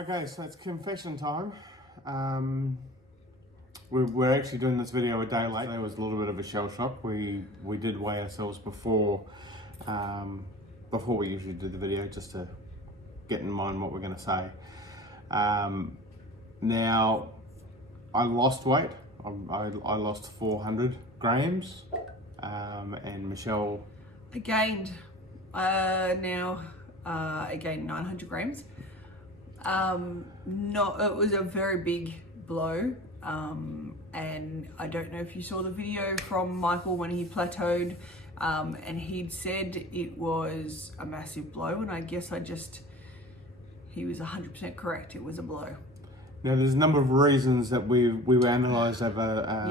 Okay, so it's confession time. We're actually doing this video a day late. There was a little bit of a shell shock. We did weigh ourselves before we usually do the video, just to get in mind what we're going to say. Now, I lost weight. I lost 400 grams, and Michelle... I gained I gained 900 grams. It was a very big blow, and I don't know if you saw the video from Michael when he plateaued, and he'd said it was a massive blow, and I guess he was 100% correct. It was a blow. Now, there's a number of reasons that we analysed over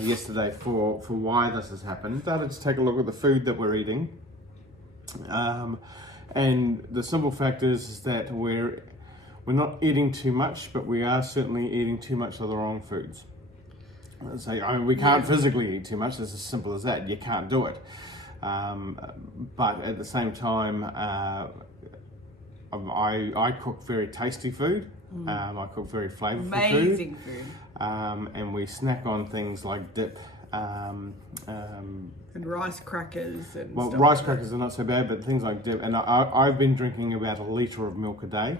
yesterday for why this has happened. Started to take a look at the food that we're eating, and the simple fact is that we're not eating too much, but we are certainly eating too much of the wrong foods. So we can't physically eat too much. It's as simple as that. You can't do it. But at the same time, I cook very tasty food. I cook very flavorful Amazing food. And we snack on things like dip. And rice crackers and well, stuff rice like crackers are not so bad, but things like dip. And I've been drinking about 1 litre of milk a day,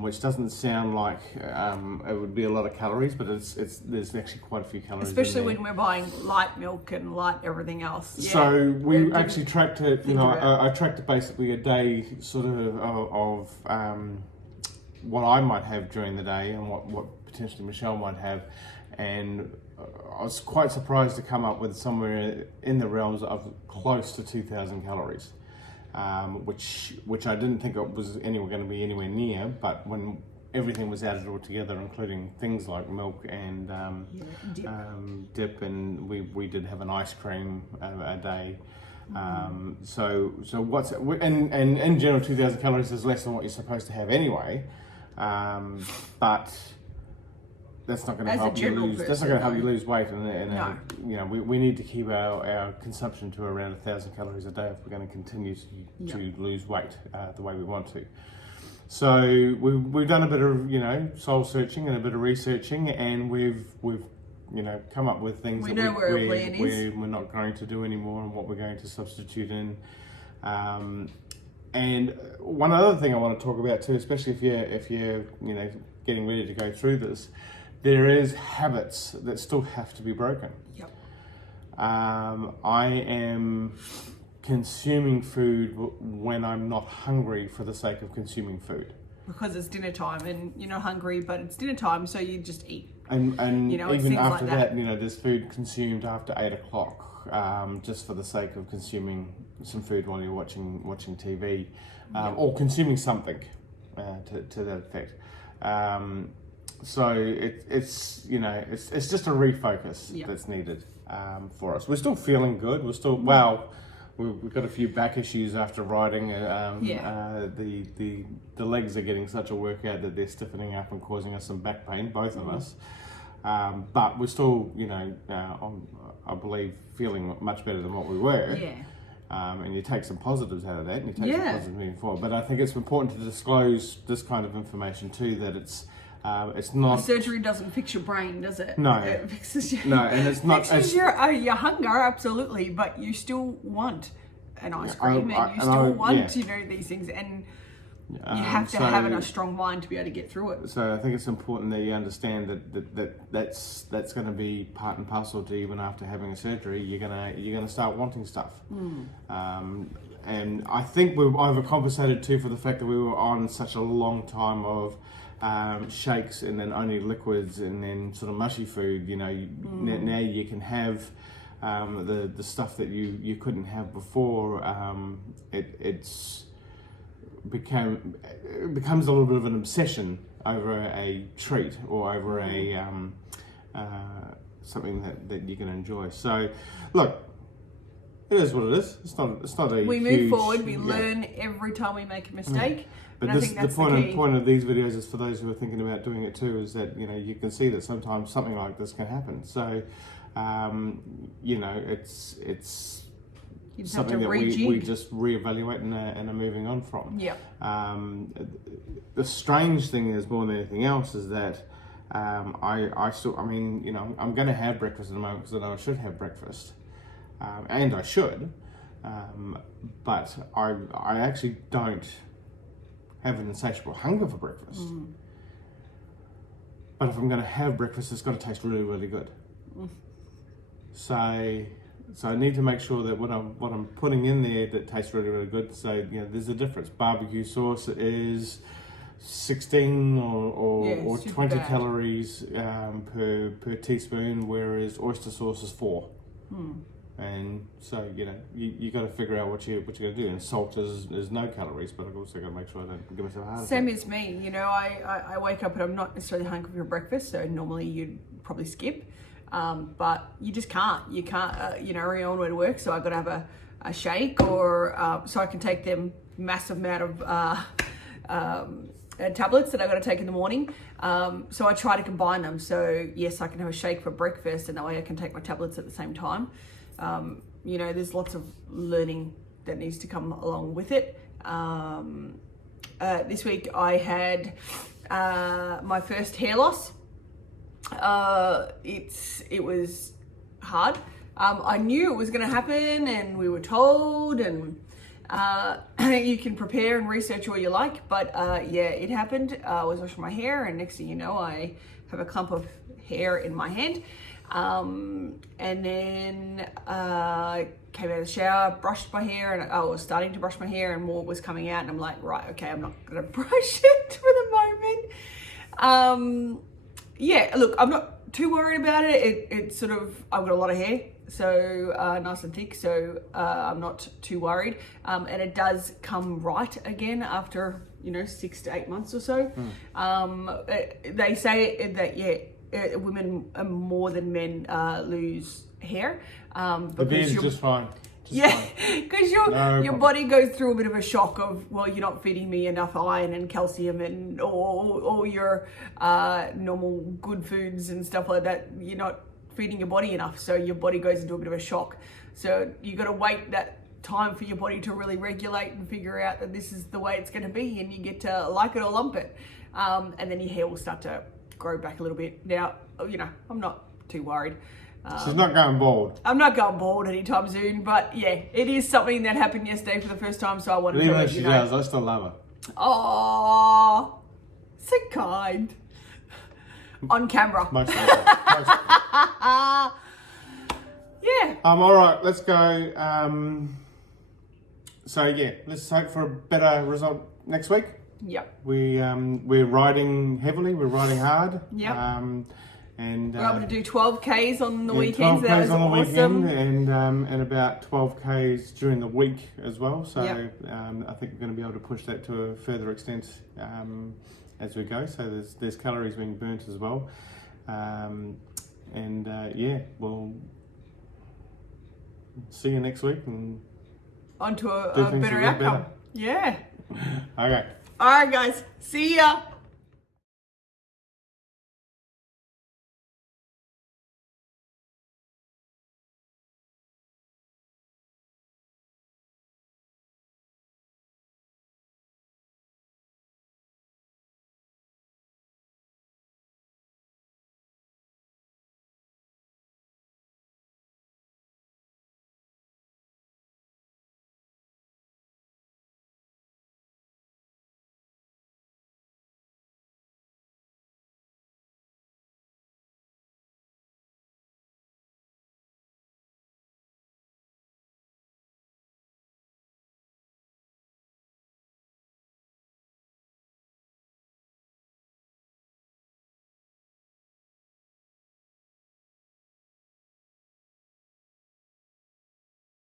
which doesn't sound like it would be a lot of calories, but there's actually quite a few calories. Especially in there. when we're buying light milk and light everything else. Yeah. So we actually tracked it. I tracked it basically a day, sort of what I might have during the day and what potentially Michelle might have, and I was quite surprised to come up with somewhere in the realms of close to 2,000 calories, which I didn't think it was going to be anywhere near. But when everything was added all together, including things like milk and dip, and we did have an ice cream a day. So what's and in general, 2,000 calories is less than what you're supposed to have anyway. But that's not going to help you lose. That's not going to help you lose weight, and we need to keep our consumption to around 1,000 calories a day if we're going to continue to lose weight the way we want to. So we've done a bit of soul searching and a bit of researching, and we've come up with things that we're not going to do anymore and what we're going to substitute in. And one other thing I want to talk about too, especially if you're getting ready to go through this, there is habits that still have to be broken. Yep. I am consuming food when I'm not hungry for the sake of consuming food. Because it's dinner time and you're not hungry, but it's dinner time, so you just eat. And even after like that, there's food consumed after 8 o'clock, just for the sake of consuming some food while you're watching TV, or consuming something to that effect. So it's just a refocus that's needed for us. We're still feeling good. We're still we've got a few back issues after riding. The legs are getting such a workout that they're stiffening up and causing us some back pain, both of us. But we're still, I believe, feeling much better than what we were. Yeah. And you take some positives out of that, and you take some positives moving forward. But I think it's important to disclose this kind of information too, that it's not... The surgery doesn't fix your brain, does it? No. It fixes your... No, and it's not... fixes your hunger, absolutely, but you still want an ice cream, and you still want these things, and you have to have a strong mind to be able to get through it. So I think it's important that you understand that's going to be part and parcel to, even after having a surgery, you're gonna start wanting stuff. And I think we've overcompensated too for the fact that we were on such a long time of shakes and then only liquids and then sort of mushy food. Now you can have the stuff that you couldn't have before. It becomes a little bit of an obsession over a treat or over something that you can enjoy. So look, it is what it is. It's not a we move forward. We learn every time we make a mistake. But the point of these videos is for those who are thinking about doing it too, is that you can see that sometimes something like this can happen. So it's something that we just reevaluate and are moving on from. Yep. the strange thing is more than anything else is that I still, I mean, you know, I'm going to have breakfast at the moment because I know I should have breakfast, and I should, but I actually don't have an insatiable hunger for breakfast. But if I'm going to have breakfast, it's got to taste really, really good. So I need to make sure that what I'm putting in there that tastes really, really good. So, you know, there's a difference. Barbecue sauce is 16 or 20 bad. calories per teaspoon, whereas oyster sauce is 4. And so, you know, you got to figure out what you're going to do. And salt is no calories, but I've also got to make sure I don't give myself a heart attack. Same as me, you know, I wake up and I'm not necessarily hungry for breakfast, so normally you'd probably skip, but you just can't. You can't, you know, early on when it works, so I've got to have a shake or so I can take them massive amount of tablets that I've got to take in the morning. So I try to combine them. So yes, I can have a shake for breakfast and that way I can take my tablets at the same time. You know, there's lots of learning that needs to come along with it. This week I had my first hair loss. It was hard. I knew it was going to happen and we were told, and you can prepare and research all you like, but yeah, it happened. I was washing my hair and next thing you know, I have a clump of hair in my hand. And then came out of the shower, brushed my hair, and I was starting to brush my hair and more was coming out, and I'm like, right, okay, I'm not gonna brush it for the moment. Yeah, look, I'm not too worried about it. It's sort of, I've got a lot of hair, so nice and thick, so I'm not too worried. And it does come right again after, you know, 6 to 8 months or so. They say that, yeah, women more than men lose hair. The beard's just fine. Because your body goes through a bit of a shock of, well, you're not feeding me enough iron and calcium and all your normal good foods and stuff like that. You're not feeding your body enough, so your body goes into a bit of a shock. So you got to wait that time for your body to really regulate and figure out that this is the way it's going to be, and you get to like it or lump it, and then your hair will start to grow back a little bit. Now, you know, I'm not too worried. She's not going bald. I'm not going bald anytime soon, but yeah, it is something that happened yesterday for the first time, so I wanted Even to though let she you know. does, I still love her. Oh, so kind. On camera. Most of the time. Yeah. All right, let's go. So yeah, let's hope for a better result next week. Yep. We're riding heavily. We're riding hard. Yep. And We're able to do 12Ks on the weekends. 12 That Ks was on the awesome. weekend, and about 12 Ks during the week as well. So Yep. I think we're going to be able to push that to a further extent as we go. So there's calories being burnt as well, yeah, we'll see you next week and On to do a things better a little outcome. Yeah. Okay. All right, guys. See ya.